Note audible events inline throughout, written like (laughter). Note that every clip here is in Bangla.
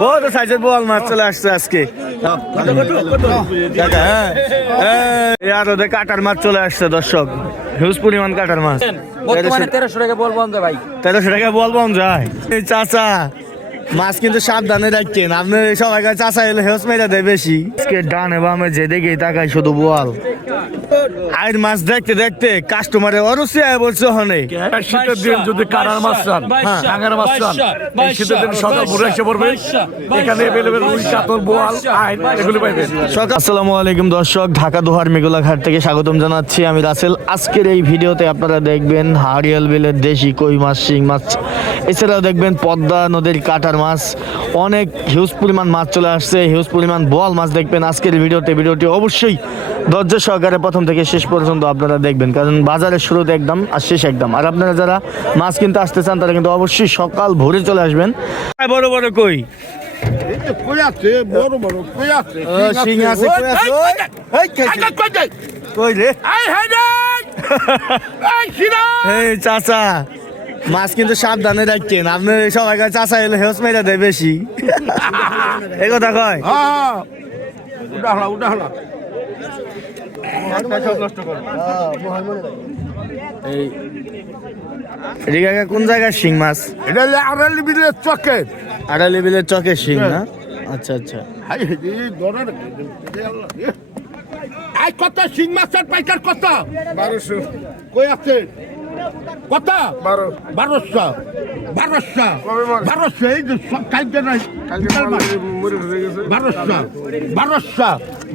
বহুত সাইজের বল মাছ চলে আসছে আজকে। হ্যাঁ। কাটার মাছ চলে আসছে দর্শক। হিউজ পরিমাণ কাটার মাছ। তেরোশো টাকা বল বন্ধ ভাই। তেরোশো টাকা বল বন্ধ যায় চাচা মাছ কিন্তু সাবধানে রাখছেন আপনি সবাই কাছে চাচা এলে হেউস মেরে দেয় বেশি। আজকে ডানে বামে যে দেখে তাকাই শুধু বোয়াল। আইর মাছ দেখতে দেখতে কাস্টমারে অরুচি আয় বলছে হনে শীতের দিন যদি কানার মাছ চান টাঙ্গার মাছ চান এই শীতের দিন সকাল ভোরে এসে পড়বেন এখানে এভেলেবেল রুই কাতল বোয়াল আইন এগুলি সকাল আসসালামু আলাইকুম দর্শক ঢাকা দোহার মেঘলা ঘাট থেকে স্বাগতম জানাচ্ছি। আমি রাসেল। আজকের এই ভিডিওতে আপনারা দেখবেন হারিয়াল বিলের দেশি কই মাছ শিং মাছ। এছাড়াও দেখবেন পদ্মা নদীর কাটার মাছ অনেক হিউজ পরিমাণ মাছ চলে আসছে হিউজ পরিমাণ বল মাছ দেখবেন আজকের ভিডিওতে। ভিডিওটি অবশ্যই ধৈর্য সহকারে প্রথম থেকে শেষ পর্যন্ত আপনারা দেখবেন কারণ বাজারের শুরুতে একদম আর শেষ একদম। আর আপনারা যারা মাছ কিনতে আসতে চান তারা কিন্তু অবশ্যই সকাল ভোরে চলে আসবেন। বড় বড় কই? কই বড় বড় কই আছে? আছে। কই রে? এই (laughs) চাচা! মাছ কিন্তু সাবধানে রাখছেন আপনি সবাই কাছে চাচা এলে হেউস মেরে দেয় বেশি। এই কথা কয়। কোন জায়গার শিং মাছ? এটা হলে আড়ালি বিলের চকের। আড়ালি বিলের চকের শিং না? আচ্ছা আচ্ছা। আই কত শিং মাছের পাইকার কত? বারোশো। কই আছে? কত? বারো। বারোশো। বারোশো। বারোশো এই যে সব কালকে নাই বারোশো বারোশো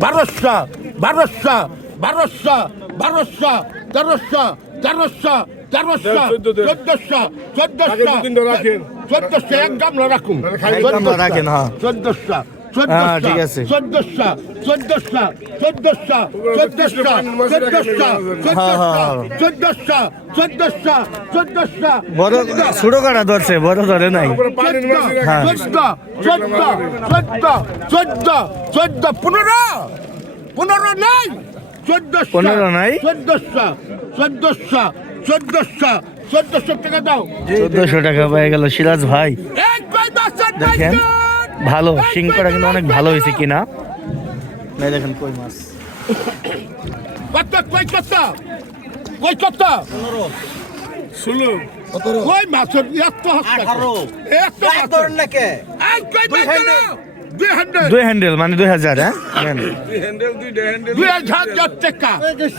বারোশো বারোশো বারোশো বারোশো তেরোশো তেরোশো তেরোশো চোদ্দশো চোদ্দশো চোদ্দশো এক গামলা রাখুন। চোদ্দশো হ্যাঁ, ঠিক আছে। চোদ্দশো চোদ্দশো চোদ্দশো চোদ্দশো চোদ্দশো হ্যাঁ, হ্যাঁ। চোদ্দশো চোদ্দশো চোদ্দশো বড় ছোট কাটা ধরছে বড় ধরে নাই হ্যাঁ। চোদ্দ চোদ্দ চোদ্দ চোদ্দ চোদ্দ পনেরো পনেরো নাই চোদ্দশো পনেরো নাই? চোদ্দশো চোদ্দশো চোদ্দশো চোদ্দশো টাকা দাও চোদ্দশো টাকা পেয়ে গেল সিরাজ ভাই দেখেন ভালো শিংকটা কিন্তু অনেক ভালো হয়েছে কিনা। না দেখেন কই মাছ। কত কই কত? কত কত? ষোলো। কই কত এত কত এত কত দুই হ্যান্ডেল মানে দুই হাজার হ্যাঁ। দুই হাজার টাকা।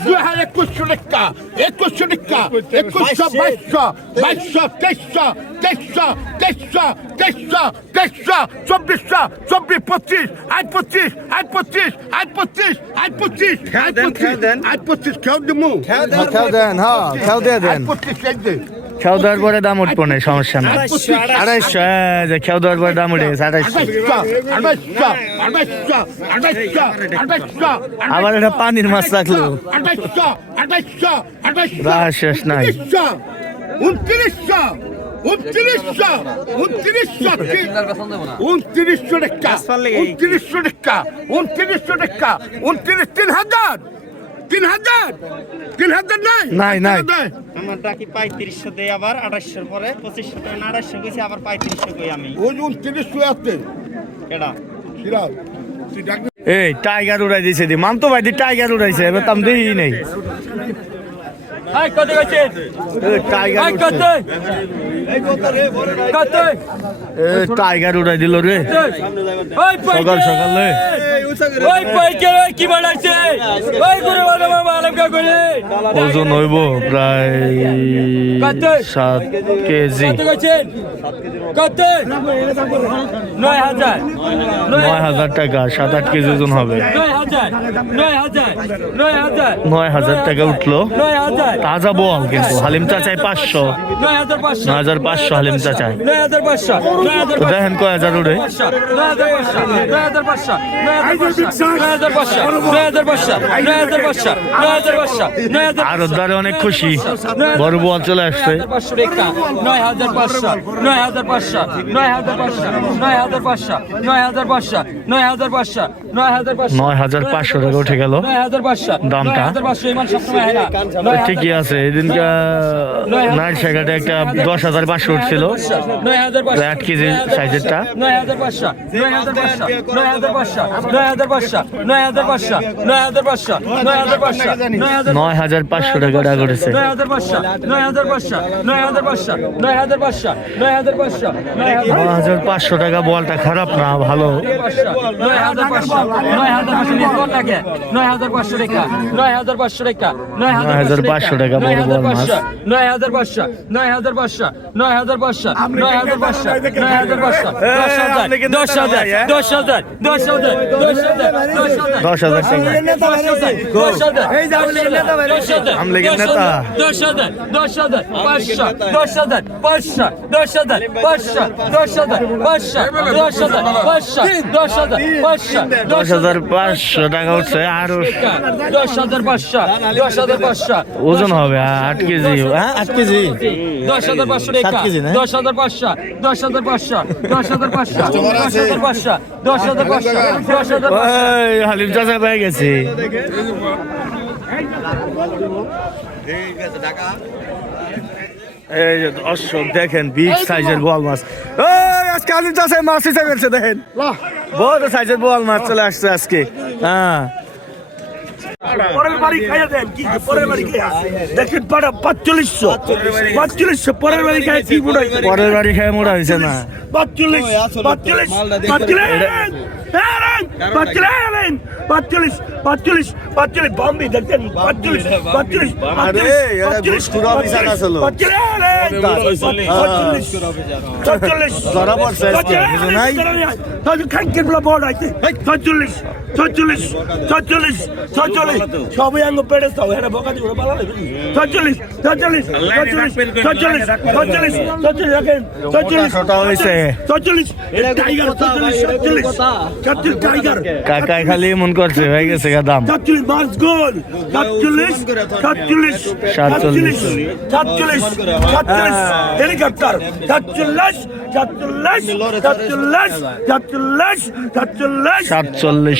দুই হাজার একুশশো টাকা। একুশশো টাকা। একুশশো বাইশশো বাইশশো তেইশশো তেইশশো তেইশশো তেইশশো তেইশশো চব্বিশশো চব্বিশ পঁচিশ আট পঁচিশ আট পঁচিশ আট পঁচিশ আট পঁচিশ আট পঁচিশ আট পঁচিশ খেয়াল দেবো। হ্যাঁ, খেয়াও দেন হ্যাঁ খেয়াও দিয়ে দেন। পঁচিশ খেয়াও দেওয়ার পরে দাম উঠবো না সমস্যা না আড়াইশো হ্যাঁ যে খেয়াও দেওয়ার পরে দাম উঠে গেছে আড়াইশো। আবার এটা পানির মাছ রাখল শেষ নাই। উনত্রিশশো উনত্রিশশো উনত্রিশশো উনত্রিশশো টাকা উনত্রিশশো টাকা উনত্রিশশো টাকা উনত্রিশ তিন হাজার। তিন হাজার তিন হাজার নাই। নাই, নাই। দেয়। আমারটা কি পঁয়ত্রিশশো দেয় আবার আঠাশশোর পরে? পঁচিশশো না আঠাশশো কইছি আবার পঁয়ত্রিশশো কই আমি। ওই যে উনত্রিশশো আছে এটা সিরাজ এই টাইগার উড়াই দিছে দি। মামতো ভাই দি টাইগার উড়াইছে এবার তাম দিই নেই। এই কত গেছেন এই টাইগার এই কত। কত টাইগার উড়াই দিল রে। ওই সকাল সকালে ওই পাইকে কি বানাইছে? ওই গুরু বাবা আলম কা করে ওজন হইব প্রায় কত? সাত কেজি। কত গেছেন কত? নয় হাজার। নয় হাজার টাকা সাত আট কেজি ওজন হবে। নয় হাজার। নয় হাজার। নয় হাজার টাকা উঠল। নয় হাজার। তাজা বল কিন্তু। হালিম চাচাই পাঁচশো নয় হাজার পাঁচশো। নয় হাজার পাঁচশো হালিম চাচাই দেখেন কয় হাজার উড়ে। আর দ্বারে অনেক খুশি। বড় বল চলে আসছে। নয় হাজার পাঁচশো নয় হাজার পাঁচশো নয় হাজার পাঁচশো নয় হাজার পাঁচশো নয় হাজার পাঁচশো নয় হাজার পাঁচশো নয় হাজার পাঁচশো নয় হাজার পাঁচশো টাকা উঠে গেল নয় হাজার পাঁচশো দামটা? ঠিকই আছে এদিনকে নাইট শেখাটা একটা দশ হাজার পাঁচশো উঠছিল আট কেজি সাইজেরটা নয় হাজার পাঁচশো নয় হাজার পাঁচশো নয় হাজার পাঁচশো নয় হাজার পাঁচশো নয় হাজার পাঁচশো নয় হাজার পাঁচশো নয় হাজার পাঁচশো নয় হাজার নয় হাজার পাঁচশো টাকা টাকা করেছে নয় হাজার পাঁচশো নয় হাজার পাঁচশো নয় হাজার পাঁচশো নয় হাজার পাঁচশো নয় হাজার পাঁচশো নয় হাজার পাঁচশো টাকা বলটা খারাপ না ভালো নয় হাজার পাঁচশো নয় হাজার পাঁচশো নির্ভর নয় হাজার পাঁচশো রেখা নয় হাজার পাঁচশো রেখা নয় হাজার পাঁচশো টাকা টাকা বড় বড় মাছ নয় হাজার পাঁচশো নয় হাজার পাঁচশো নয় হাজার পাঁচশো নয় হাজার পাঁচশো নয় হাজার পাঁচশো দশ হাজার দশ হাজার দশ হাজার দশ হাজার দশ হাজার দশ হাজার हम लेकिन नेता दस हजार दस हजार पाँचशा दस हजार पाँचशा दस हजार पाँचशा दस हजार पाँचशा दस हजार पाँचशा दस हजार पाँचशा दस हजार पाँचशा টাকা হচ্ছে আরও দশ হাজার পাঁচশা দশ হাজার পাঁচশা ওজন হবে আট কেজি হ্যাঁ আট কেজি। দশ হাজার পাঁচশো টাকা। সাত কেজি না? দশ হাজার পাঁচশো দশ হাজার পাঁচশো দশ হাজার পাঁচশো দশ হাজার পাঁচশো দশ হাজার পাঁচশো দশ হাজার পাঁচশো। হালিম চাষা পেয়ে গেছি। এই যে দর্শক দেখেন বিগ সাইজের বোয়াল মাছ। ওই আজকে হালিম চাষে মাছ হিসেবে ফেলছে দেখেন। বড় সাইজের বোয়াল মাছ চলে আসছে আজকে। হ্যাঁ। পরের বাড়ি খাইয়া দেন কি পরের বাড়ি খাইয়া দেখেন পাড়া পাঁচচল্লিশশো পাঁচচল্লিশশো পরের বাড়ি খাইয়া কি মনে হয় পরের বাড়ি খেয়ে মোড়া হয়েছে না পাঁচচল্লিশ পাঁচচল্লিশ পাঁচচল্লিশ পাঁচচল্লিশ পাঁচচল্লিশ পাঁচচল্লিশ বম্বে দেখছেন পাঁচচল্লিশ পাঁচচল্লিশ এটা ঘুষখোরা বিছানা ছিল। ছচল্লিশ ছচল্লিশ ছচল্লিশ ছচল্লিশ ছচল্লিশ আঙ্গ পেড়ে সব হ্যাঁ বকা দিব ছচল্লিশ ছচল্লিশ ছচল্লিশ ছচল্লিশ ছচল্লিশ ছচল্লিশ রাখেন। ছচল্লিশ ছচল্লিশ টাইগার ছচল্লিশ ছচল্লিশ ছচল্লিশ টাইগার কাকাই খালি মন করছে হয়ে গেছে দাম। সাতচল্লিশ মার্চ গোল। সাতচল্লিশ। সাতচল্লিশ সাতচল্লিশ সাতচল্লিশ সাতচল্লিশ হেলিকপ্টার সাতচল্লিশ সাতচল্লিশ সাতচল্লিশ সাতচল্লিশ সাতচল্লিশ।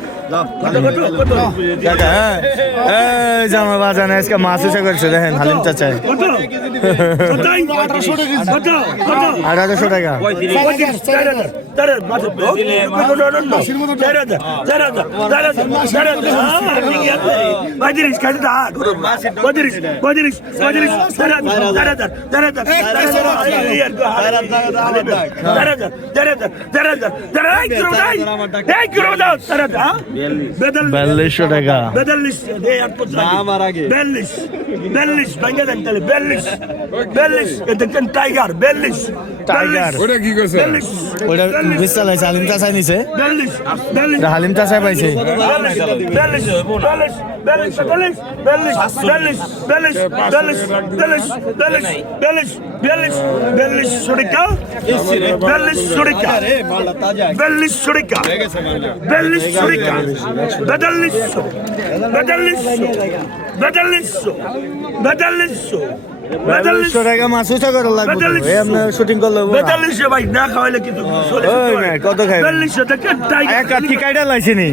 কাকা হ্যাঁ এই যে আমার বাজানে আজকে মাছ উঠে করছে দেখেন হালিম চাচা আঠারোশো টাকা Thank you. বিয়াল্লিশশো টাকা। বিয়াল্লিশ। বিয়াল্লিশ। ভাঙ্গে দেন তাহলে। বিয়াল্লিশ। বিয়াল্লিশ। দেখছেন টাইগার বিয়াল্লিশ। টাইগার ওটা কি কইছে? ওটা বিশাল আছে হালিম চাষাই নিছে। হালিম চাষাই পাইছে। বেতাল্লিশ বেতাল্লিশ বেতাল্লিশ বেতাল্লিশশো টাকা মাছ উঠা করা লাগবে। আপনার শুটিং করলে বেতাল্লিশশো ভাই না খাওয়াইলে কিন্তু হ্যাঁ। কত খাই বেল্লিশশো টাকা এক কাঠি কাইটা লাইছে নি?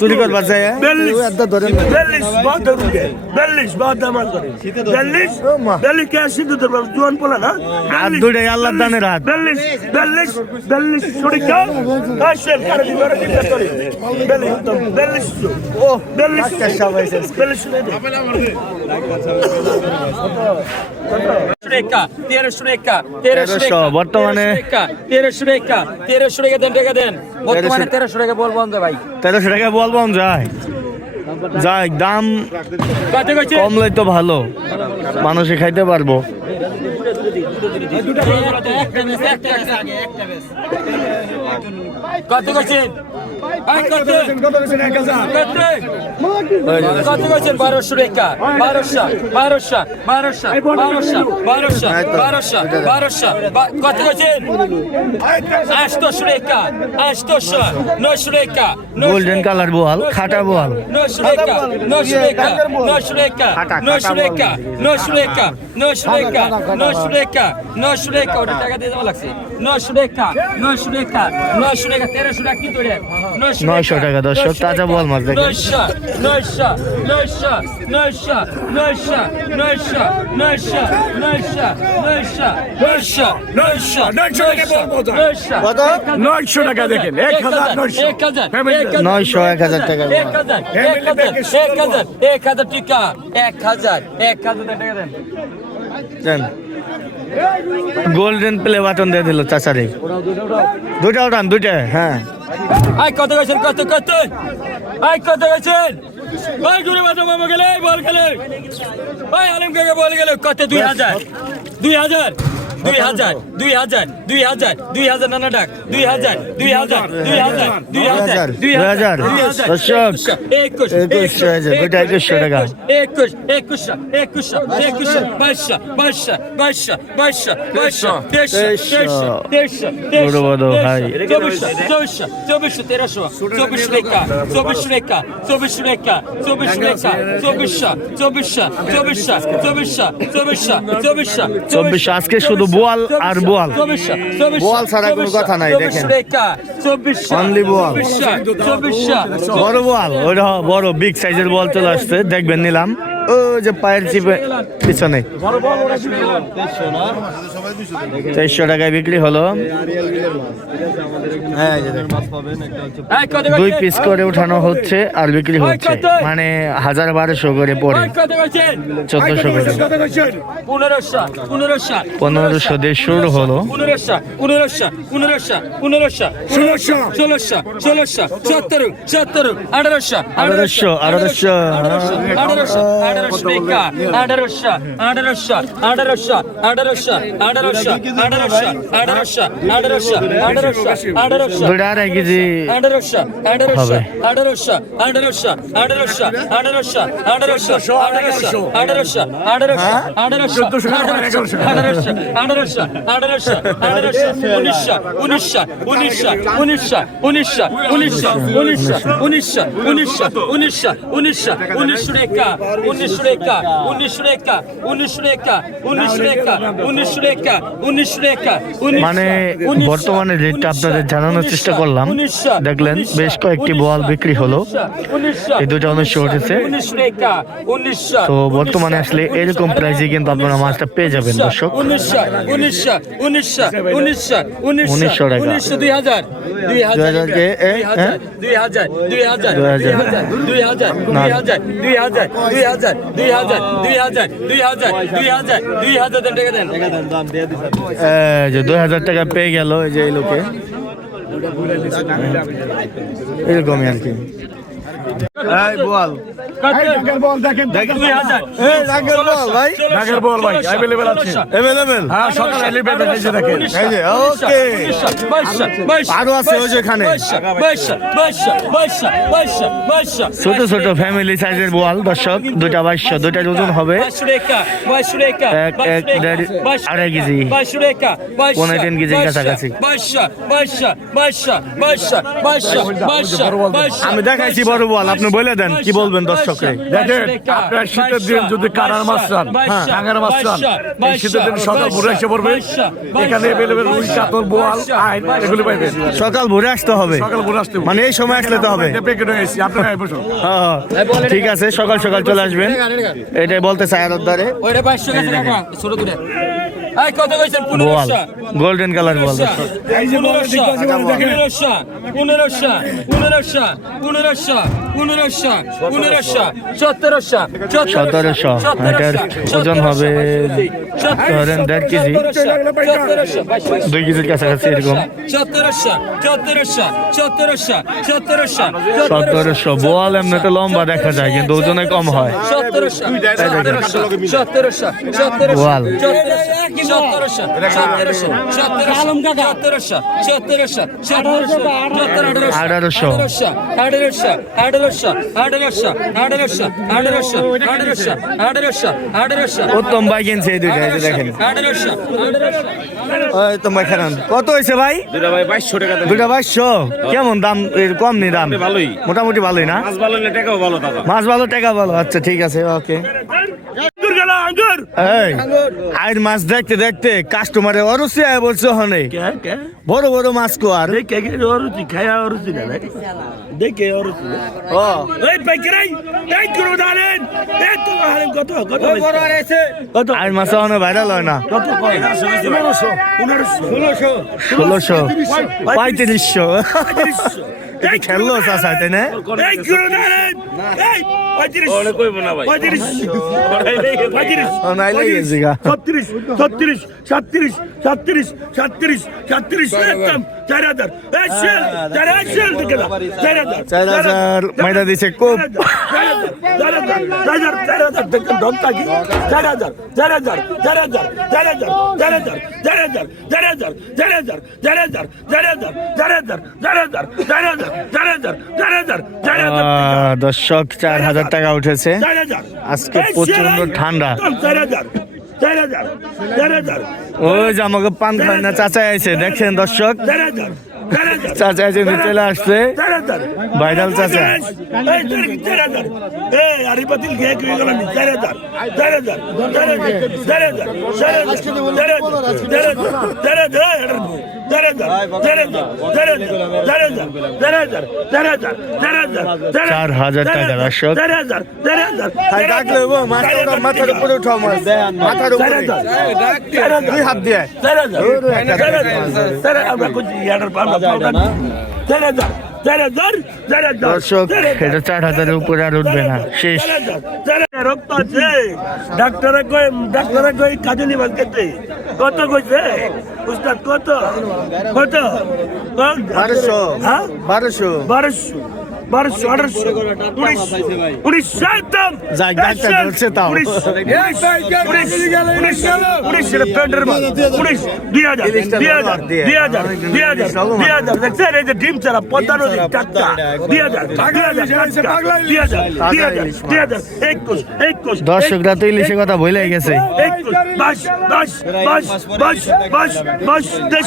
চুরি করবার যায় বেল্লিশ ধরেন বেল্লিশ বিয়াল্লিশ বাহাত্তর মাস কে সিদ্ধ জোয়ান পোলা না? আল্লাহ দানের হাত। বর্তমানে তেরোশো টাকা তেরোশো টাকা দেন টাকা দেন। বর্তমানে তেরোশো টাকা বল বন্ধ ভাই। তেরোশো টাকা বল বন্ধ যায় যাই দাম কমলে তো ভালো। মানুষে খাইতে পারব। কত আই কত বলছেন বারোশো রেখা বারোশো বারোশো বারোশো বারোশো বারোশো বারোশো বারোশো কত বলছেন আটশো রেখা আটশো নয়শো রেখা গোল্ডেন কালার বোয়াল খাটা বোয়াল নয়শো রেখা নয়শো রেখা নয়শো রেখা নয়শো রেখা নয়শো রেখা নয়শো রেখা নয়শো রেখা নয়শো রেখা ওটা টাকা দিয়ে দেওয়া লাগছে নয়শো রেখা নয়শো রেখা নয়শো রেখা তেরোশো টাকা কি করে 900 arkadaşlar. Taze bu olmaz. Naşa, naşa, naşa, naşa, naşa, naşa, naşa, naşa, naşa, naşa, naşa, naşa, naşa, naşa, kadar. Ek kadar naşa. Ek kadar. Naşa kadar kadar. Ek kadar. Ek kadar. Ek kadar. Ek kadar tika. Ek kadar. Ek kadar. Ek kadar. Ek kadar. Golden play button দিয়ে দিল চাচারে। দুইটা উঠান, দুইটা হ্যাঁ। আই কত গেছেন, কত কত? আই কত গেছেন? ওই ঘুরে বাজা মামা গেলে বল গেলে। ওই আলম কাকা বল গেলে, কত? দুই হাজার। দুই হাজার। দুই হাজার দুই হাজার দুই হাজার দুই হাজার নানা ডাক দুই হাজার দুই হাজার দুই হাজার দুই হাজার দুই হাজার দর্শক, একুশ একুশশো হাজার, একুশশো টাকা। একুশ একুশ একুশ একুশ বাইশশো বাইশশো বাইশশো বাইশশো বাইশশো তেইশশো তেইশশো তেইশশো। চব্বিশশো চব্বিশশো চব্বিশশো তেরোশো চব্বিশ রেখা চব্বিশ রেখা চব্বিশ রেখা চব্বিশ রেখা চব্বিশশো চব্বিশশো চব্বিশশো চব্বিশশো চব্বিশশো চব্বিশশো চব্বিশশো, আজকে শুধু বোয়াল আর বোয়াল। বোয়াল ছাড়া কোনো কথা নাই, দেখেন। অনলি বোয়াল। বড় বল ওইটা বড় বিগ সাইজের বল চলে আসছে দেখবেন নিলাম ও যে পায়ের চিপে পিছনে। তেইশশো টাকায় বিক্রি হলো। দুই পিস করে উঠানো হচ্ছে আর বিক্রি হচ্ছে। মানে হাজার বারোশো করে পরে চোদ্দশো করে। পনেরোশো দিয়ে শুরু হলো। আঠারোশো আঠারোশো আঠারোশো। আঠারোশো। আঠারোশো আঠারোশো রেখা আঠারোশো আঠারোশো আঠারোশো আঠারোশো আঠারোশো আঠারোশো আঠারোশো আঠারোশো আঠারোশো আঠারোশো আঠারোশো আঠারোশো। আঠারোশো আঠারোশো আঠারোশো আঠারোশো আঠারোশো আঠারোশো আঠারোশো আঠারোশো আঠারোশো আঠারোশো আঠারোশো আঠারোশো আঠারোশো উনিশশো উনিশশো উনিশশো উনিশশো উনিশশো উনিশশো উনিশশো উনিশশো উনিশশো উনিশশো উনিশশো উনিশশো রেখা উনিশশো রেখা উনিশশো রেখা উনিশশো রেখা উনিশশো রেখা উনিশশো রেখা উনিশশো রেখা মানে বর্তমানে রেটটা আপনাদের জানানোর চেষ্টা করলাম দেখলেন বেশ কয়েকটি বল বিক্রি হলো এই দুটো উনিশশো উঠেছে তো বর্তমানে আসলে এরকম প্রাইসে কিন্তু আপনারা মাছটা পেয়ে যাবেন দর্শক উনিশশো টাকা। দুই হাজার দুই হাজার দুই হাজার দুই হাজার দুই হাজার দুই হাজার। দুই হাজার দুই হাজার দুই হাজার দুই হাজার, দুই হাজার দুই হাজার দুই হাজার দুই হাজার দুই হাজার টাকা দেন। যে দুই হাজার টাকা পেয়ে গেল এই যে এই লোকে। এরকমই আর কি এই বল বল ভাই বল ভাই, available আছে। অ্যাভেলেবেল হ্যাঁ সকালে এলিভেট এসে দেখেন এই যে ওকে আরও আছে ওই যে ছোট ছোট ফ্যামিলি সাইজের বল দর্শক দুটা বাইশশো দুটার ওজন হবে এক, এক, দেড়, আড়াই কেজি। পনেরো তিন কেজির কাছাকাছি। আমি দেখাইছি বড় বল আপনি বলে দেন কি বলবেন দর্শকরে? দেখেন আপনার শীতের দিন যদি কানার মাছ চান মাছ চান শীতের দিন সকাল ভোরে এসে পড়বে এখানে এভেলেবেল রুই কাতল বোয়াল আইন এগুলো পাইবেন। সকাল ভোরে আসতে হবে। সকাল ভোরে আসতে হবে। মানে এই সময় আসলে তো হবে। প্যাকেট আপনারা বসুন। ঠিক আছে সকাল সকাল চলে আসবেন। এটাই বলতে চাই আর দ্বারে। ওইটা বাইশশো গেছে টাকা ছোট দূরে কত কইছেন বল গোল্ডেন কালার বল দর্শক পনেরোশো পনেরোশো পনেরোশো পনেরোশো পনেরোশো পনেরোশো পনেরোশো সতেরোশো সতেরোশো এটার ওজন হবে ধরেন দেড় কেজি সতেরোশো দুই কেজির কাছাকাছি এরকম সতেরোশো সতেরোশো সতেরোশো সতেরোশো সতেরোশো বোয়াল এমনিতে লম্বা দেখা যায় কিন্তু ওজনে কম হয় সতেরোশো সতেরোশো সতেরোশো সতেরোশো। সতেরোশো সতেরোশো সতেরোশো সতেরোশো সতেরোশো সতেরোশো আঠারোশো। আঠারোশো। আঠারোশো আঠারোশো আঠারোশো আঠারোশো আঠারোশো আঠারোশো আঠারোশো আঠারোশো উত্তম ভাই কিনছে এই দুইটা এই দেখেন। আঠারোশো উত্তম ভাই খারান কত হয়েছে ভাই? দুটা ভাই বাইশশো টাকা দেবে বাইশশো? কেমন দাম? এর কম নি দাম? ভালোই। মোটামুটি ভালোই না? মাছ ভালো হলে টাকাও ভালো দাদা। মাছ ভালো টাকা ভালো। আচ্ছা ঠিক আছে ওকে। আঙ্গুর গেল আঙ্গুর। এই মাছ দেখতে দেখতে কাস্টমারে অরুচি আয় হনে বড় বড় মাছ কো আর। অরুচি অরুচি না দেখে। অরুচি ও। এই পাইকারাই এই এই তো কত কত বড় আর এসে। কত? মাছ হনে ভাইরাল হয় না। কত 1500 1500 1600 1600 তুই খেললো সাথে না এই গুরুদারান এই পঁয়ত্রিশ ওরে কইব না ভাই পঁয়ত্রিশ পঁয়ত্রিশ নাইলে গেছি গা ছত্রিশ ছত্রিশ সাতত্রিশ সাতত্রিশ সাতত্রিশ সাতত্রিশ একদম চার হাজার চার হাজার মাইদা দিছে কোপ দর্শক চার হাজার টাকা উঠেছে আজকে প্রচণ্ড ঠান্ডা ওই যে আমাকে পান খান না চাচা আছে দেখছেন দর্শক চাচা আছে চলে আসছে ভাইরাল চাচা হাজার চার হাজার টাকা দর্শক মাথার উপরে উঠাও মাথার উপরে দুই হাত দিয়ে দর্শক এটা চার হাজারের উপরে আর উঠবে না শেষ রক্ত আছে ডাক্তারে কয়ে ডাক্তারে কয়ে কাজে নিবাস কত কইছে উস্তাদ কত কত বারোশো হ্যাঁ বারোশো বারোশো বারোশো আঠারোশো উনিশশো একদম দর্শকরা তো ইলিশের কথা ভুলে গেছে বাস বাস বাস বাস বাস বাস দেশ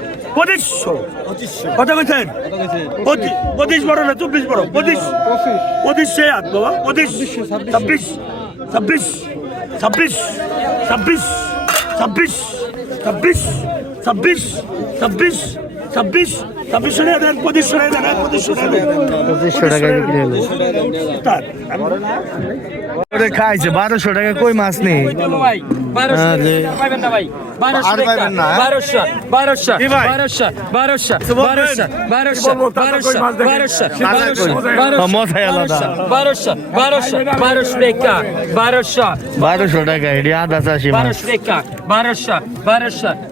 দেড়শো কত বলছেন পঁচিশ বড় না চব্বিশ বড় পঁচিশ পঁচিশ সে হাত বাবা পঁচিশ ছাব্বিশ ছাব্বিশ ছাব্বিশ ছাব্বিশ ছাব্বিশ ছাব্বিশ ছাব্বিশ ছাব্বিশ ছাব্বিশ বারোশো টাকা কই মাছ নেই বারোশো টাকা এটি আধা চাষি বারোশো বারোশো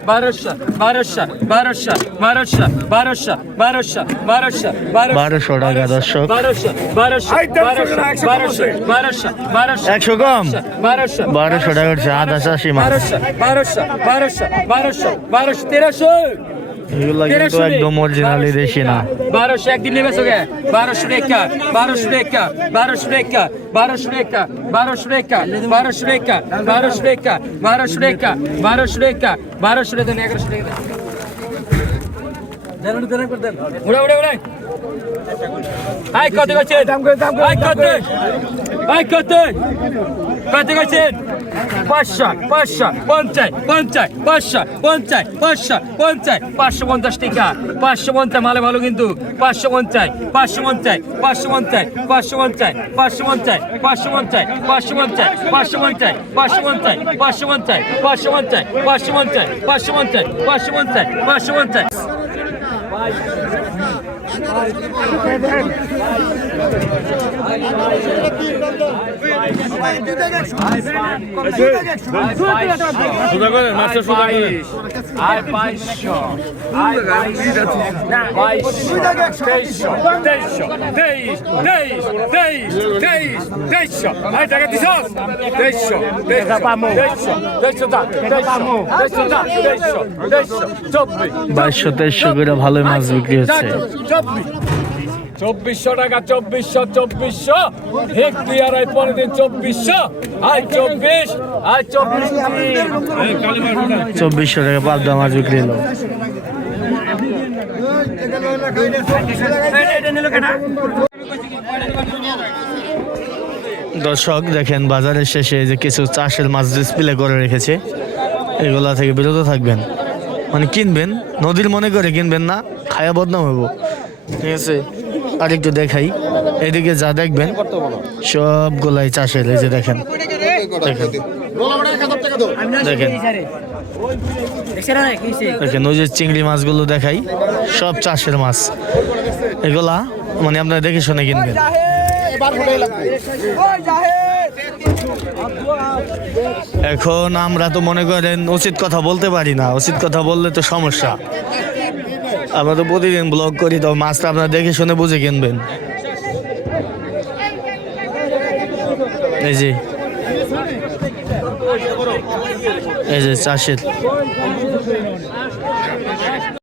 বারোশো বারোশো বারোশো বারোশো বারোশো বারোশো বারোশো বারোশো বারোশো টাকা দর্শক বারোশো বারোশো বারোশো বারোশো বারোশো বারোশো একশো কম বারোশো বারোশো টাকা হচ্ছে আধা চাষি মাছ বারোশো বারোশো বারোশো বারোশো বারোশো তেরোশো এগুলো কিন্তু একদম অরিজিনালি দেশি না বারোশো একদিন নেবে সোগে বারোশো রেখা বারোশো রেখা বারোশো রেখা বারোশো রেখা বারোশো রেখা বারোশো রেখা বারোশো রেখা বারোশো রেখা বারোশো রেখা বারোশো রেখা এগারোশো রেখা উড়ে উড়ে উড়ে আই কত গেছেন আই কত আই কত কত গেছেন পাঁচশো পাঁচশো পঞ্চাশ পঞ্চাশ পাঁচশো পঞ্চাশ পাঁচশো পঞ্চাশ পাঁচশো পঞ্চাশ টাকা পাঁচশো পঞ্চাশ মালে ভালো কিন্তু পাঁচশো পঞ্চাশ পাঁচশো পঞ্চাশ পাঁচশো পঞ্চাশ পাঁচশো পঞ্চাশ পাঁচশো পঞ্চাশ পাঁচশো পঞ্চাশ পাঁচশো পঞ্চাশ পাঁচশো পঞ্চাশ পাঁচশো পঞ্চাশ পাঁচশো পঞ্চাশ পাঁচশো পঞ্চাশ পাঁচশো পঞ্চাশ পাঁচশো পঞ্চাশ পাঁচশো পঞ্চাশ পাঁচশো পঞ্চাশ করেন ভাই বাইশো তেইশো করে ভালো মাছ বিক্রি হচ্ছে। চব্বিশশো টাকা, চব্বিশশো চব্বিশশো। এক দুই আড়াই পনেরো দিন চব্বিশশো। আয় চব্বিশ আয় চব্বিশ চব্বিশশো টাকা পাবদা মাছ বিক্রি হলো। দর্শক, দেখেন বাজারের শেষে যে কিছু চাষের মাছ ডিসপ্লে করে রেখেছে। এগুলা থেকে বিরত থাকবেন। মানে কিনবেন, নদীর মনে করে কিনবেন না, খায়া বদনাম হব ঠিক আছে? আর একটু দেখাই। এদিকে যা দেখবেন, সবগুলাই চাষের, এই যে দেখেন। দেখেন। দেখেন। দেখেন, ওই যে চিংড়ি মাছগুলো দেখাই, সব চাষের মাছ। এগুলা মানে আপনারা দেখে শুনে কিনবেন। এখন আমরা তো মনে করেন উচিত কথা বলতে পারি না, উচিত কথা বললে তো সমস্যা। আমরা তো প্রতিদিন ব্লগ করি, তো মাছটা আপনার দেখে শুনে বুঝে কিনবেন। এই যে। এই যে চাষের।